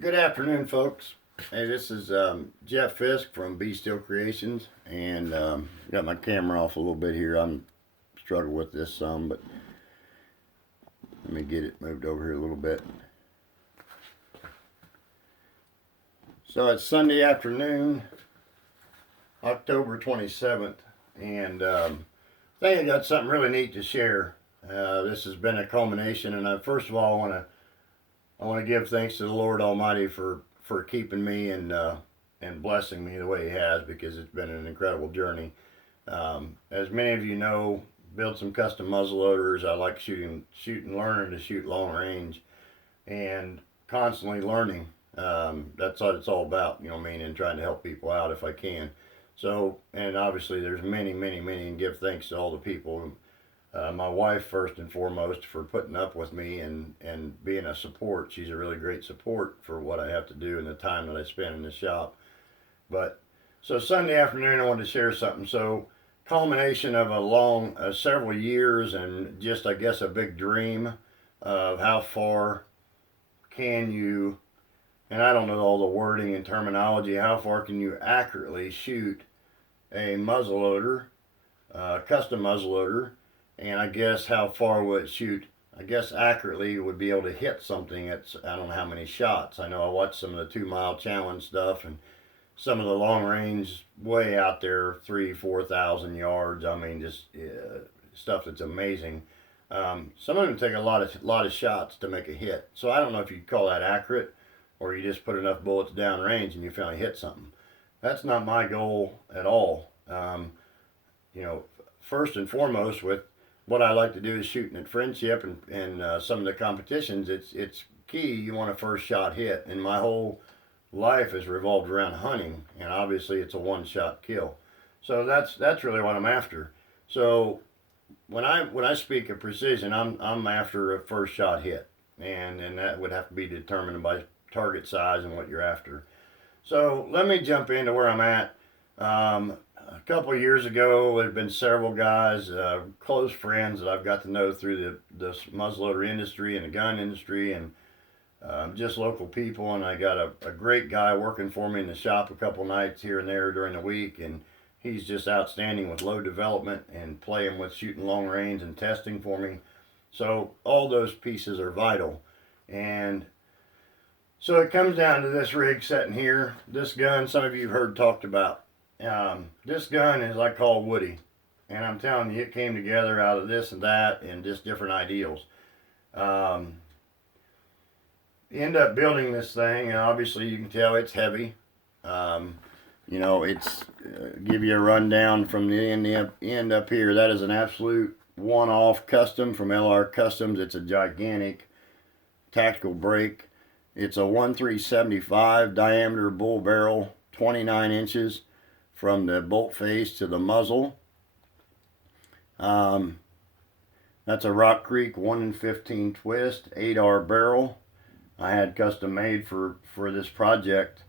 Good afternoon, folks. Hey, this is Jeff Fisk from Be Still Creations, and got my camera off a little bit here. I'm struggling with this some, but let me get it moved over here a little bit. So it's Sunday afternoon, October 27th, and I think I got something really neat to share. This has been a culmination, and first of all, I want to give thanks to the Lord Almighty for keeping me and blessing me the way He has, because it's been an incredible journey. As many of you know, build some custom muzzleloaders. I like learning to shoot long range, and constantly learning. That's what it's all about, you know what I mean, and trying to help people out if I can. So, and obviously there's many, and give thanks to all the people. My wife, first and foremost, for putting up with me and being a support. She's a really great support for what I have to do and the time that I spend in the shop. But so Sunday afternoon, I wanted to share something. So, culmination of several years, and just, I guess, a big dream of how far can you, and I don't know all the wording and terminology, how far can you accurately shoot a muzzleloader, custom muzzleloader. And I guess how far would it shoot? I guess accurately would be able to hit something at, I don't know how many shots. I know I watched some of the 2 mile challenge stuff and some of the long range way out there, 3,000-4,000 yards. I mean, just stuff that's amazing. Some of them take a lot of shots to make a hit. So I don't know if you'd call that accurate, or you just put enough bullets down range and you finally hit something. That's not my goal at all. First and foremost, with what I like to do is shooting at friendship and some of the competitions. It's key. You want a first shot hit, and my whole life is revolved around hunting, and obviously it's a one-shot kill. So that's really what I'm after. So when I speak of precision, I'm after a first shot hit, and that would have to be determined by target size and what you're after. So let me jump into where I'm at. A couple of years ago, there had been several guys, close friends that I've got to know through the muzzleloader industry and the gun industry, and just local people. And I got a great guy working for me in the shop a couple nights here and there during the week, and he's just outstanding with load development and playing with shooting long range and testing for me. So all those pieces are vital. And so it comes down to this rig sitting here. This gun, some of you have heard talked about. This gun is, I call, Woody, and I'm telling you, it came together out of this and that and just different ideals. End up building this thing, and obviously you can tell it's heavy. It's give you a rundown from the end up here. That is an absolute one-off custom from LR Customs. It's a gigantic tactical brake. It's a 1.375 diameter bull barrel, 29 inches. From the bolt face to the muzzle. That's a Rock Creek 1-in-15 twist, 8R barrel. I had custom made for this project.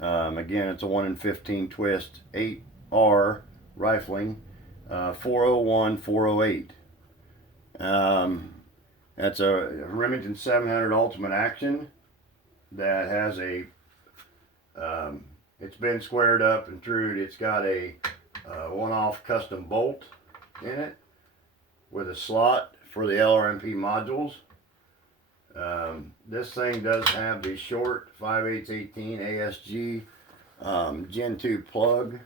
Again, it's a 1-in-15 twist, 8R rifling, 401, 408. That's a Remington 700 Ultimate Action that has a it's been squared up and trued. It's got a one-off custom bolt in it with a slot for the LRMP modules. This thing does have the short 5/8 ASG Gen 2 plug.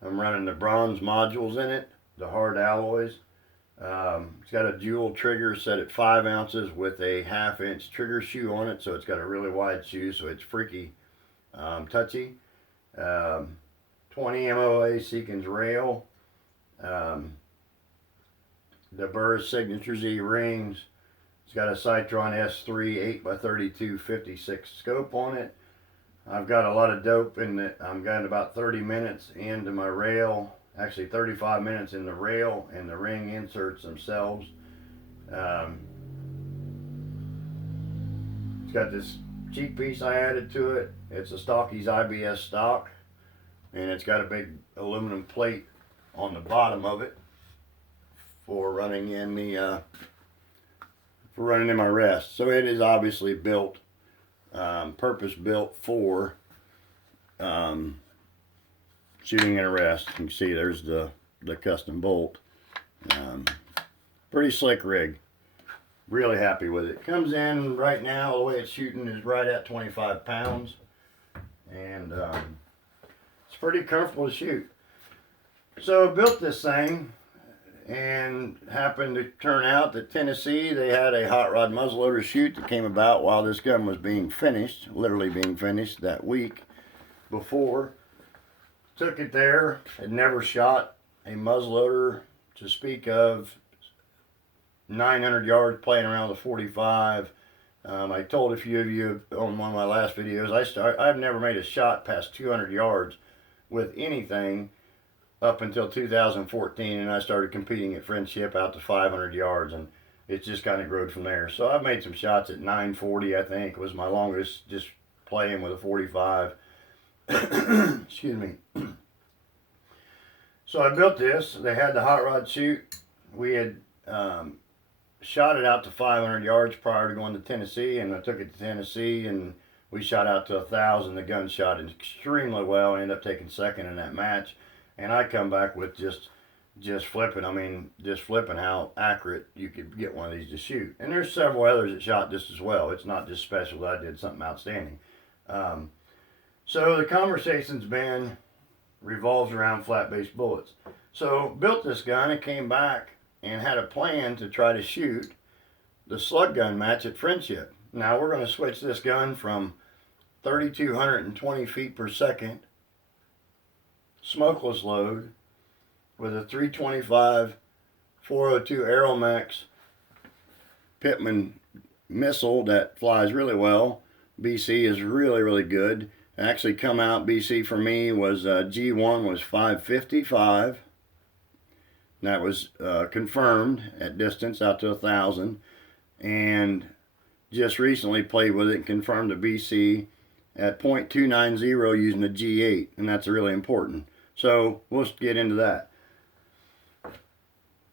I'm running the bronze modules in it, the hard alloys. It's got a dual trigger set at 5 ounces with a 1/2 inch trigger shoe on it, so it's got a really wide shoe, so it's freaky touchy. 20 MOA Seekins rail, the Burris Signature Z rings. It's got a Citron S3 8x32 56 scope on it. I've got a lot of dope in it. I'm got about 30 minutes into my rail, actually 35 minutes in the rail and the ring inserts themselves. It's got this cheek piece I added to it. It's a Stockies IBS stock, and it's got a big aluminum plate on the bottom of it for running in my rest. So it is obviously built purpose built for shooting and arrest. You can see there's the custom bolt. Pretty slick rig. Really happy with it. Comes in right now, the way it's shooting is right at 25 pounds. And it's pretty comfortable to shoot. So I built this thing, and happened to turn out that Tennessee, they had a hot rod muzzleloader shoot that came about while this gun was being finished, literally being finished that week before. Took it there, had never shot a muzzleloader to speak of, 900 yards playing around with a 45. I told a few of you on one of my last videos, I've never made a shot past 200 yards with anything up until 2014, and I started competing at Friendship out to 500 yards, and it just kind of grew from there. So I've made some shots at 940, I think, was my longest, just playing with a 45. Excuse me. So I built this. They had the hot rod shoot. We had shot it out to 500 yards prior to going to Tennessee, and I took it to Tennessee, and we shot out to 1,000. The gun shot extremely well. I ended up taking second in that match. And I come back with just flipping. I mean, just flipping how accurate you could get one of these to shoot. And there's several others that shot just as well. It's not just special that I did something outstanding. So the conversation's been revolves around flat-based bullets. So built this gun and came back and had a plan to try to shoot the slug gun match at Friendship. Now we're going to switch this gun from 3,220 feet per second smokeless load with a 325 402 Aeromax Pittman missile that flies really well. BC is really good. Actually come out BC for me was G1 was 555. That was confirmed at distance out to 1,000, and just recently played with it and confirmed the BC at .290 using a G8, and that's really important. So we'll get into that.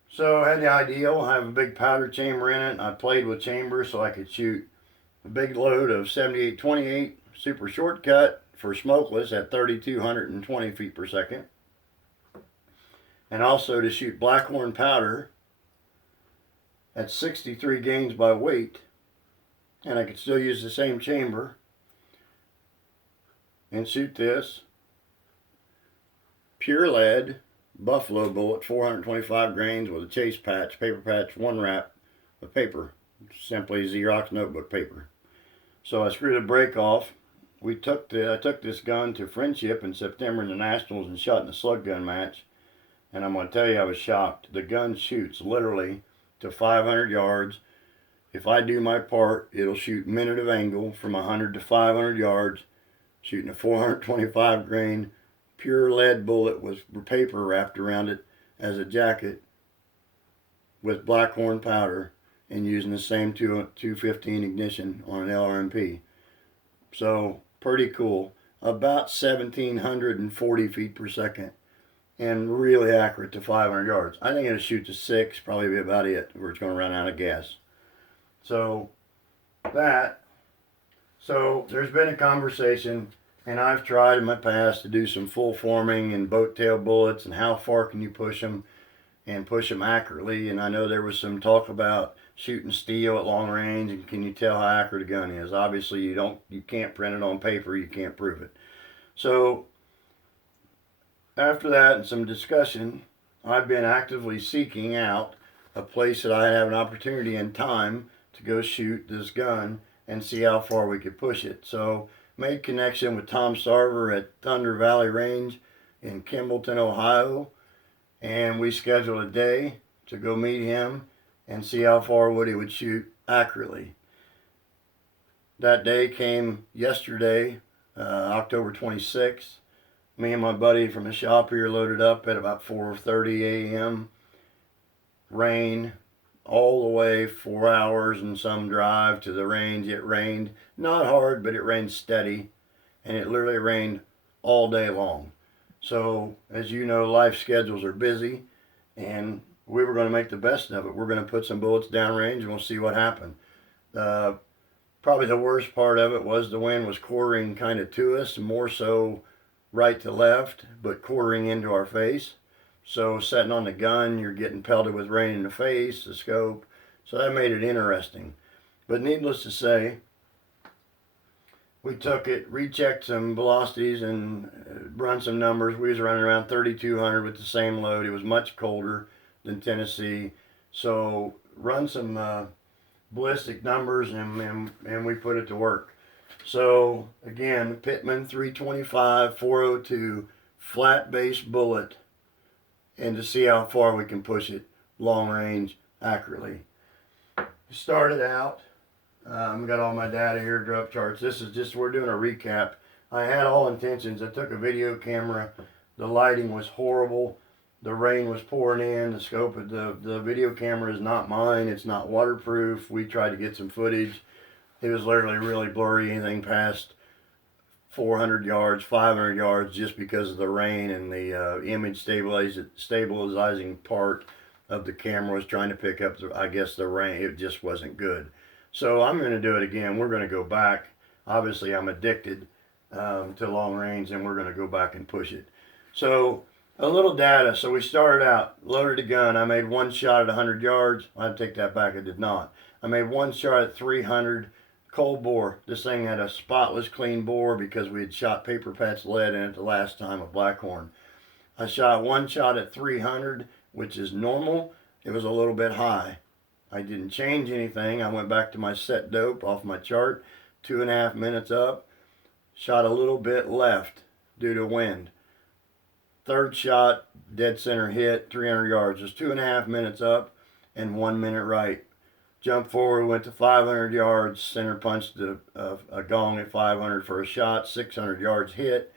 So I had the idea, I have a big powder chamber in it. I played with chambers so I could shoot a big load of 7828 super shortcut for smokeless at 3,220 feet per second. And also to shoot blackhorn powder at 63 gains by weight. And I could still use the same chamber and shoot this pure lead buffalo bullet, 425 grains with a chase patch, paper patch, one wrap of paper, simply Xerox notebook paper. So I screwed a brake off. I took this gun to Friendship in September in the Nationals and shot in a slug gun match. And I'm going to tell you, I was shocked. The gun shoots literally to 500 yards. If I do my part, it'll shoot minute of angle from 100 to 500 yards, shooting a 425 grain pure lead bullet with paper wrapped around it as a jacket with blackhorn powder and using the same 215 ignition on an LRMP. So pretty cool. About 1,740 feet per second and really accurate to 500 yards. I think it'll shoot to 6, probably be about it, where it's going to run out of gas. So there's been a conversation, and I've tried in my past to do some full forming and boat tail bullets and how far can you push them and push them accurately. And I know there was some talk about shooting steel at long range and can you tell how accurate a gun is. Obviously you can't print it on paper, you can't prove it. So after that and some discussion, I've been actively seeking out a place that I have an opportunity and time to go shoot this gun and see how far we could push it. So made connection with Tom Sarver at Thunder Valley Range in Kimballton, Ohio, and we scheduled a day to go meet him and see how far he would shoot accurately. That day came yesterday, October 26th. Me and my buddy from the shop here loaded up at about 4:30 a.m. Rain all the way, 4 hours and some drive to the range. It rained, not hard, but it rained steady, and it literally rained all day long. So as you know, life schedules are busy, and we were going to make the best of it. We're going to put some bullets downrange and we'll see what happens. Probably the worst part of it was the wind was quartering kind of to us, more so right to left, but quartering into our face. So setting on the gun, you're getting pelted with rain in the face, the scope. So that made it interesting. But needless to say, we took it, rechecked some velocities, and run some numbers. We was running around 3,200 with the same load. It was much colder than Tennessee. So run some ballistic numbers, and we put it to work. So again, Pittman 325, 402, flat base bullet, and to see how far we can push it long range accurately. Started out, we got all my data here, drop charts. This is just, we're doing a recap. I had all intentions. I took a video camera. The lighting was horrible. The rain was pouring in. The scope of the video camera is not mine. It's not waterproof. We tried to get some footage. It was literally really blurry, anything past 400 yards, 500 yards, just because of the rain, and the image stabilizing part of the camera was trying to pick up, I guess, the rain. It just wasn't good. So I'm going to do it again. We're going to go back. Obviously, I'm addicted to long range, and we're going to go back and push it. So a little data. So we started out, loaded a gun. I made one shot at 100 yards. I'd take that back. I did not. I made one shot at 300. Cold bore. This thing had a spotless clean bore because we had shot paper patch lead in it the last time with Blackhorn. I shot one shot at 300, which is normal. It was a little bit high. I didn't change anything. I went back to my set dope off my chart, 2.5 minutes up. Shot a little bit left due to wind. Third shot, dead center hit, 300 yards. Just 2.5 minutes up and 1 minute right. Jumped forward, went to 500 yards, center punched a gong at 500 for a shot, 600 yards hit,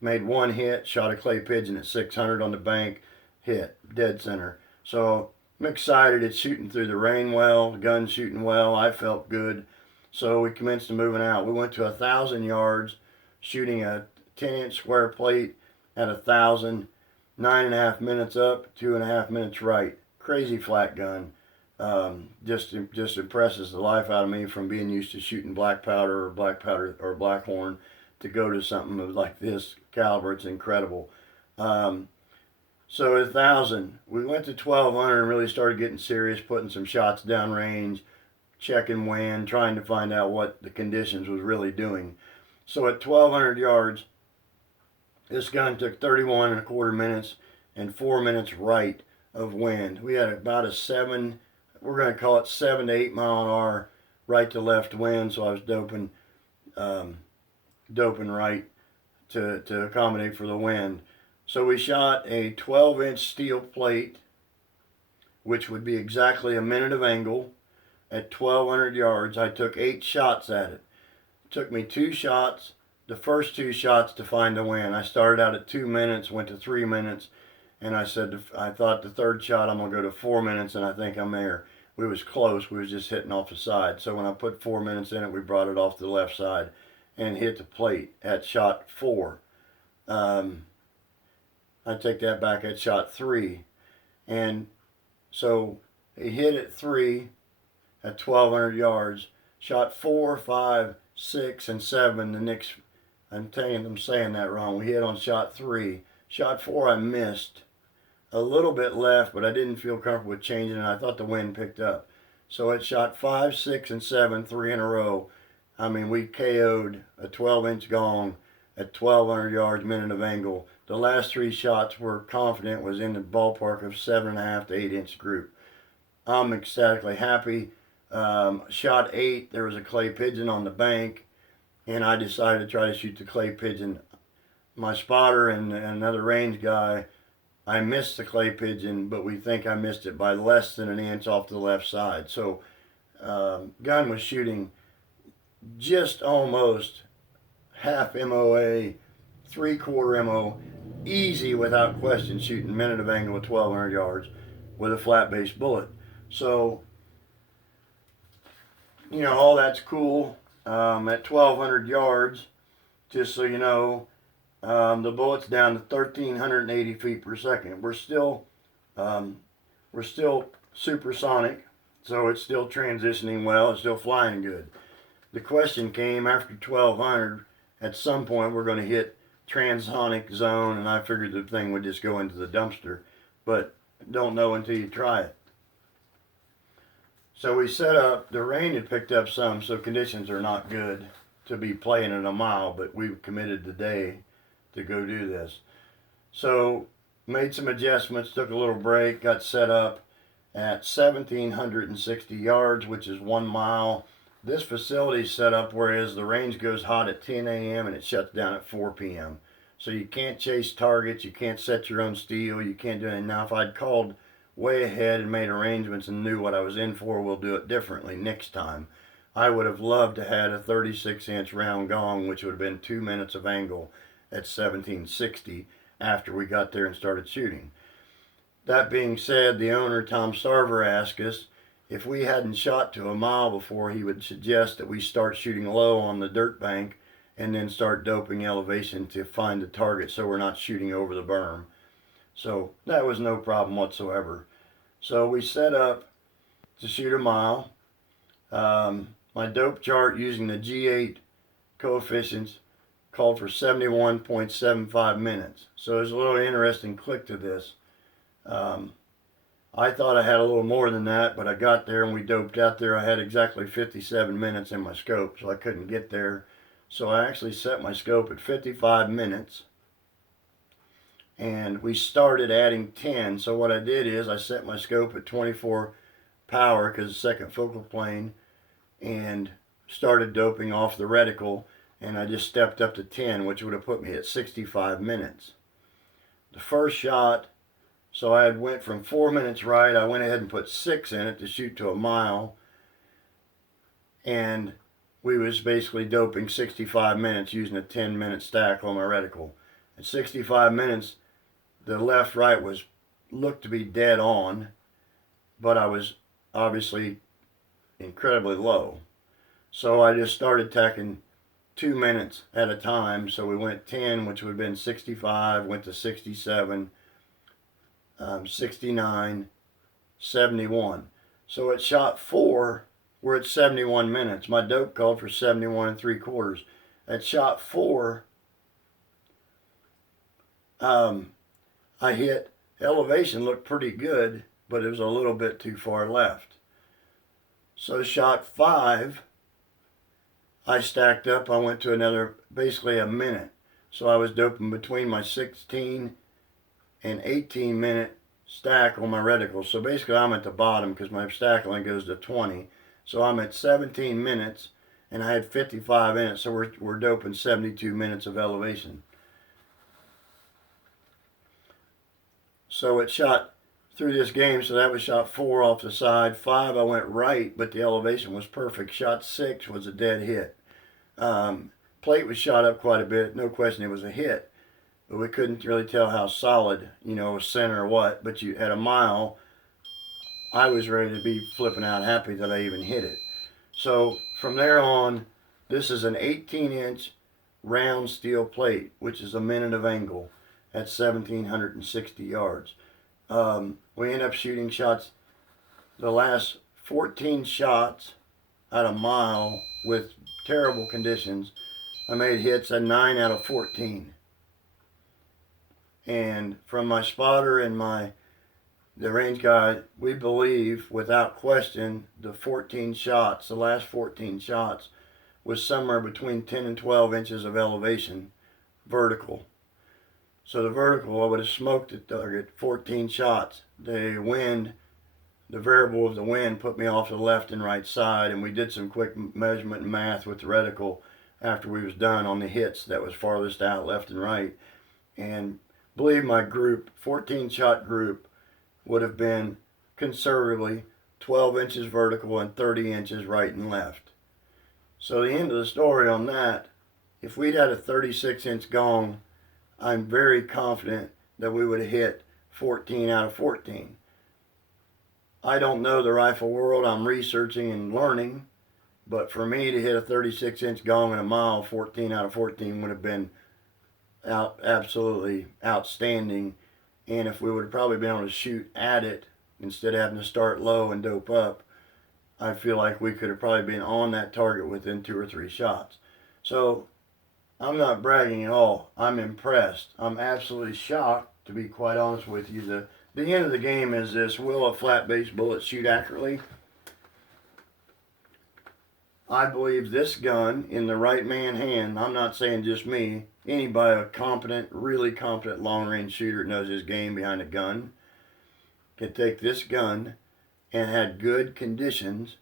made one hit, shot a clay pigeon at 600 on the bank, hit, dead center. So I'm excited. It's shooting through the rain well, the gun's shooting well, I felt good. So we commenced to moving out. We went to 1,000 yards, shooting a 10-inch square plate at 1,000, 9.5 minutes up, 2.5 minutes right. Crazy flat gun. Just impresses the life out of me from being used to shooting black powder or Blackhorn to go to something like this caliber. It's incredible. So at 1,000, we went to 1,200 and really started getting serious, putting some shots downrange, checking wind, trying to find out what the conditions was really doing. So at 1,200 yards, this gun took 31.25 minutes and 4 minutes right of wind. We had about a 7, we're going to call it 7 to 8 mile an hour right to left wind, so I was doping right to accommodate for the wind. So we shot a 12-inch steel plate, which would be exactly a minute of angle at 1,200 yards. I took 8 shots at it. It took me 2 shots, the first 2 shots, to find the wind. I started out at 2 minutes, went to 3 minutes, and I thought the third shot I'm going to go to 4 minutes, and I think I'm there. We was close. We was just hitting off the side. So when I put 4 minutes in it, we brought it off the left side and hit the plate at shot 4. I take that back at shot 3. And so he hit at 3 at 1,200 yards. Shot 4, 5, 6, and 7. The next, I'm saying that wrong. We hit on shot 3. Shot 4 I missed. A little bit left, but I didn't feel comfortable with changing it. I thought the wind picked up. So it shot 5, 6, and 7, 3 in a row. I mean, we KO'd a 12-inch gong at 1,200 yards, minute of angle. The last 3 shots were confident was in the ballpark of 7.5 to 8-inch group. I'm ecstatically happy. Shot 8, there was a clay pigeon on the bank, and I decided to try to shoot the clay pigeon. My spotter and another range guy, I missed the clay pigeon, but we think I missed it by less than an inch off the left side. So gun was shooting just almost half MOA, 3/4 MO, easy without question, shooting minute of angle at 1,200 yards with a flat base bullet. So, you know, all that's cool. At 1,200 yards, just so you know, the bullet's down to 1,380 feet per second. We're still supersonic, so it's still transitioning well. It's still flying good. the question came after 1200, at some point we're going to hit transonic zone, and I figured the thing would just go into the dumpster, but don't know until you try it. So we set up, the rain had picked up some, so conditions are not good to be playing in a mile, but we've committed today to go do this. So made some adjustments, took a little break, got set up at 1,760 yards, which is 1 mile. This facility is set up whereas the range goes hot at 10 a.m. and it shuts down at 4 p.m. So you can't chase targets, you can't set your own steel, you can't do anything. Now if I'd called way ahead and made arrangements and knew what I was in for, we'll do it differently next time. I would have loved to have had a 36-inch round gong, which would have been 2 minutes of angle at 1760 after we got there and started shooting. That being said, the owner, Tom Sarver, asked us if we hadn't shot to a mile before, he would suggest that we start shooting low on the dirt bank and then start doping elevation to find the target so we're not shooting over the berm. So that was no problem whatsoever. So we set up to shoot a mile. My dope chart using the G8 coefficients called for 71.75 minutes. So there's a little interesting click to this. I thought I had a little more than that, but I got there and we doped out there. I had exactly 57 minutes in my scope, so I couldn't get there. So I actually set my scope at 55 minutes. And we started adding 10. So what I did is I set my scope at 24 power because the second focal plane, and started doping off the reticle, and I just stepped up to 10, which would have put me at 65 minutes. The first shot, so I had went from 4 minutes right, I went ahead and put 6 in it to shoot to a mile, and we was basically doping 65 minutes using a 10-minute stack on my reticle. At 65 minutes, the left-right was looked to be dead on, but I was obviously incredibly low. So I just started tacking 2 minutes at a time. So we went 10, which would have been 65, went to 67, 69, 71. So at shot 4, we're at 71 minutes. My dope called for 71 3/4. At shot 4, I hit elevation, looked pretty good, but it was a little bit too far left. So shot 5, I stacked up. I went to another, basically a minute. So I was doping between my 16 and 18 minute stack on my reticle. So basically I'm at the bottom because my stack only goes to 20. So I'm at 17 minutes and I had 55 in it. So we're doping 72 minutes of elevation. So it shot through this game, so that was shot 4 off the side. 5, I went right, but the elevation was perfect. Shot 6 was a dead hit. Plate was shot up quite a bit. No question it was a hit, but we couldn't really tell how solid, center or what. But you at a mile, I was ready to be flipping out happy that I even hit it. So from there on, this is an 18-inch round steel plate, which is a minute of angle at 1,760 yards. We end up shooting shots, the last 14 shots at a mile with terrible conditions. I made hits at 9 out of 14. And from my spotter and the range guy, we believe without question the last 14 shots was somewhere between 10 and 12 inches of elevation vertical. So the vertical, I would have smoked the target 14 shots. The wind, the variable of the wind put me off the left and right side, and we did some quick measurement and math with the reticle after we was done on the hits that was farthest out left and right. And believe my group, 14 shot group, would have been conservatively 12 inches vertical and 30 inches right and left. So the end of the story on that, if we'd had a 36-inch gong, I'm very confident that we would have hit 14 out of 14. I don't know the rifle world. I'm researching and learning. But for me to hit a 36-inch gong in a mile, 14 out of 14 would have been absolutely outstanding. And if we would have probably been able to shoot at it instead of having to start low and dope up, I feel like we could have probably been on that target within 2 or 3 shots. So I'm not bragging at all. I'm impressed. I'm absolutely shocked, to be quite honest with you. The end of the game is this: will a flat base bullet shoot accurately? I believe this gun in the right man hand, I'm not saying just me, anybody, a competent, really competent long range shooter that knows his game behind a gun, can take this gun and had good conditions,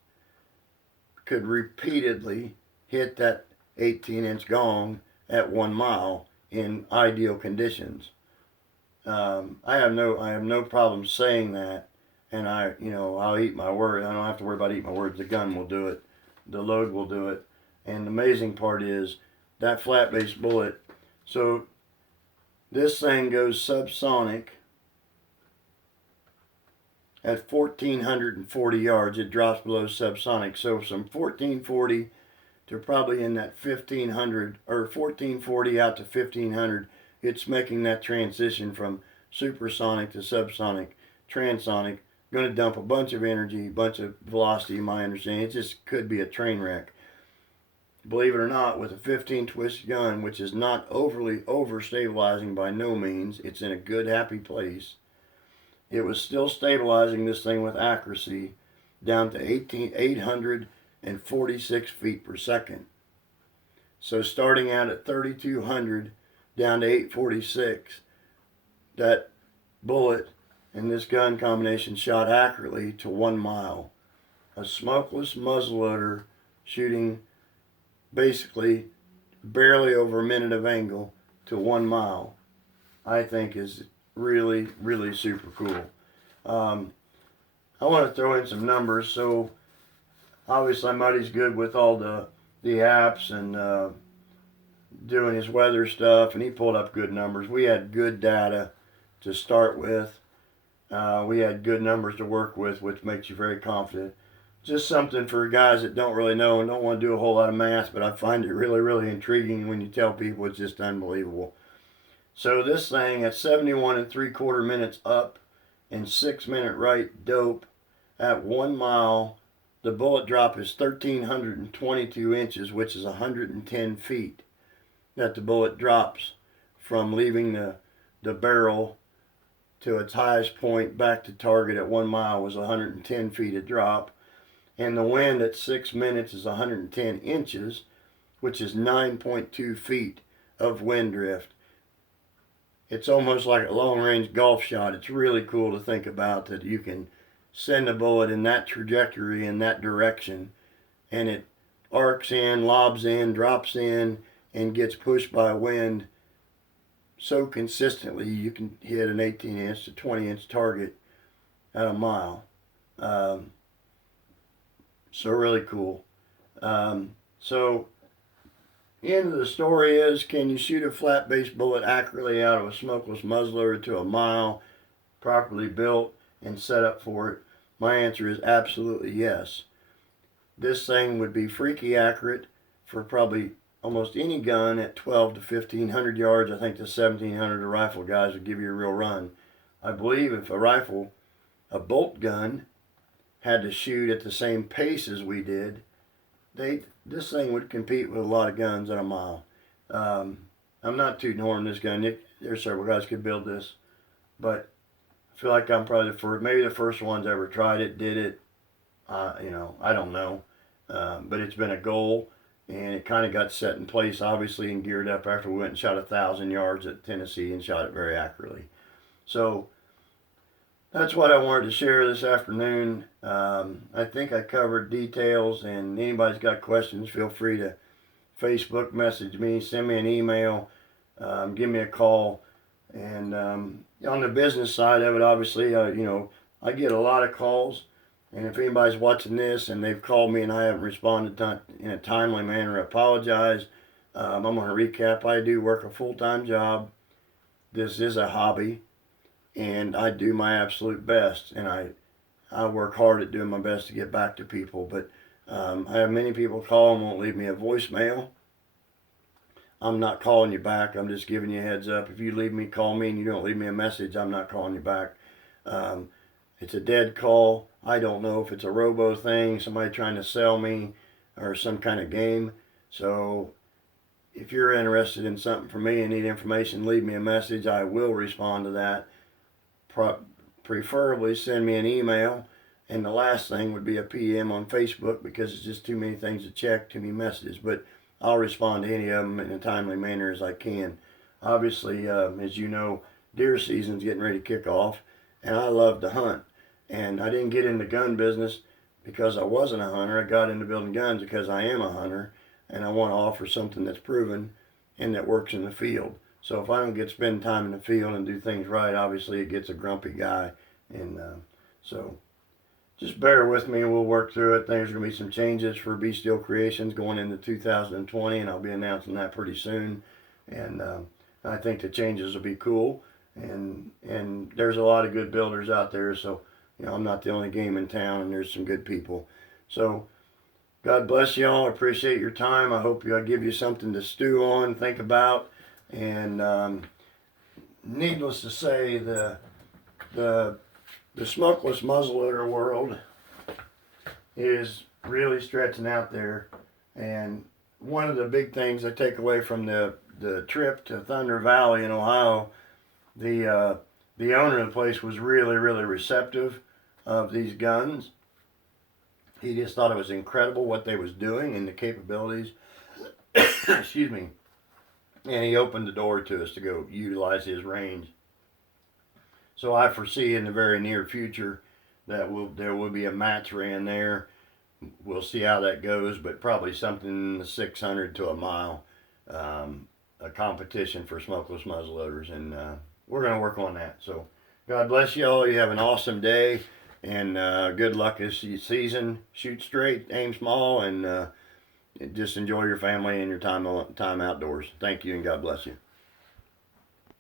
could repeatedly hit that 18-inch gong at 1 mile in ideal conditions. I have no problem saying that, and I'll eat my word. I don't have to worry about eating my words. The gun will do it. The load will do it. And the amazing part is that flat base bullet. So this thing goes subsonic at 1,440 yards. It drops below subsonic. So from 1,440 to probably in that 1,500, or 1,440 out to 1,500, it's making that transition from supersonic to subsonic, transonic. Going to dump a bunch of energy, a bunch of velocity, in my understanding. It just could be a train wreck. Believe it or not, with a 15 twist gun, which is not overly overstabilizing by no means, it's in a good, happy place. It was still stabilizing this thing with accuracy down to 846 feet per second. So starting out at 3,200 down to 846, that bullet and this gun combination shot accurately to 1 mile. A smokeless muzzleloader shooting basically barely over a minute of angle to 1 mile, I think is really, really super cool. I want to throw in some numbers. So obviously Muddy's good with all the apps and doing his weather stuff, and he pulled up good numbers. We had good data to start with. We had good numbers to work with, which makes you very confident. Just something for guys that don't really know and don't want to do a whole lot of math, but I find it really, really intriguing when you tell people. It's just unbelievable. So this thing at 71 3/4 minutes up and 6-minute right dope at 1 mile, the bullet drop is 1,322 inches, which is 110 feet that the bullet drops from leaving the barrel to its highest point back to target at 1 mile was 110 feet of drop. And the wind at 6 minutes is 110 inches, which is 9.2 feet of wind drift. It's almost like a long-range golf shot. It's really cool to think about that you can send a bullet in that trajectory, in that direction, and it arcs in, lobs in, drops in, and gets pushed by wind so consistently you can hit an 18-inch to 20-inch target at a mile. So really cool. So the end of the story is, can you shoot a flat base bullet accurately out of a smokeless muzzleloader to a mile, properly built and set up for it? My answer is absolutely yes. This thing would be freaky accurate for probably almost any gun at 12 to 1,500 yards. I think the 1,700 rifle guys would give you a real run. I believe if a bolt gun, had to shoot at the same pace as we did, this thing would compete with a lot of guns at a mile. I'm not tooting horn this gun. There's several guys could build this, but I feel like I'm probably maybe the first ones ever tried it, did it. I don't know, but it's been a goal. And it kind of got set in place, obviously, and geared up after we went and shot 1,000 yards at Tennessee and shot it very accurately. So that's what I wanted to share this afternoon. I think I covered details, and anybody's got questions, feel free to Facebook message me, send me an email, give me a call. And on the business side of it, obviously, I get a lot of calls. And if anybody's watching this and they've called me and I haven't responded in a timely manner, I apologize. I'm going to recap. I do work a full-time job. This is a hobby, and I do my absolute best. And I work hard at doing my best to get back to people. But I have many people call and won't leave me a voicemail. I'm not calling you back. I'm just giving you a heads up. If you call me and you don't leave me a message, I'm not calling you back. It's a dead call. I don't know if it's a robo thing, somebody trying to sell me, or some kind of game. So if you're interested in something from me and need information, leave me a message. I will respond to that. Preferably send me an email. And the last thing would be a PM on Facebook, because it's just too many things to check, too many messages. But I'll respond to any of them in a timely manner as I can. Obviously, as you know, deer season's getting ready to kick off, and I love to hunt. And I didn't get into gun business because I wasn't a hunter. I got into building guns because I am a hunter, and I want to offer something that's proven and that works in the field. So if I don't get to spend time in the field and do things right, obviously it gets a grumpy guy. And so just bear with me and we'll work through it. There's going to be some changes for Be Still Creations going into 2020, and I'll be announcing that pretty soon. And I think the changes will be cool. And there's a lot of good builders out there, so I'm not the only game in town, and there's some good people. So God bless y'all. I appreciate your time. I hope I give you something to stew on, think about. And needless to say, the smokeless muzzleloader world is really stretching out there. And one of the big things I take away from the trip to Thunder Valley in Ohio, the owner of the place was really, really receptive of these guns. He just thought it was incredible what they was doing and the capabilities. Excuse me. And he opened the door to us to go utilize his range. So I foresee in the very near future that there will be a match ran there. We'll see how that goes, but probably something in the 600 to a mile, a competition for smokeless muzzleloaders, and we're going to work on that. So God bless you all. You have an awesome day, and good luck this season. Shoot straight, aim small, and just enjoy your family and your time outdoors. Thank you, and God bless you.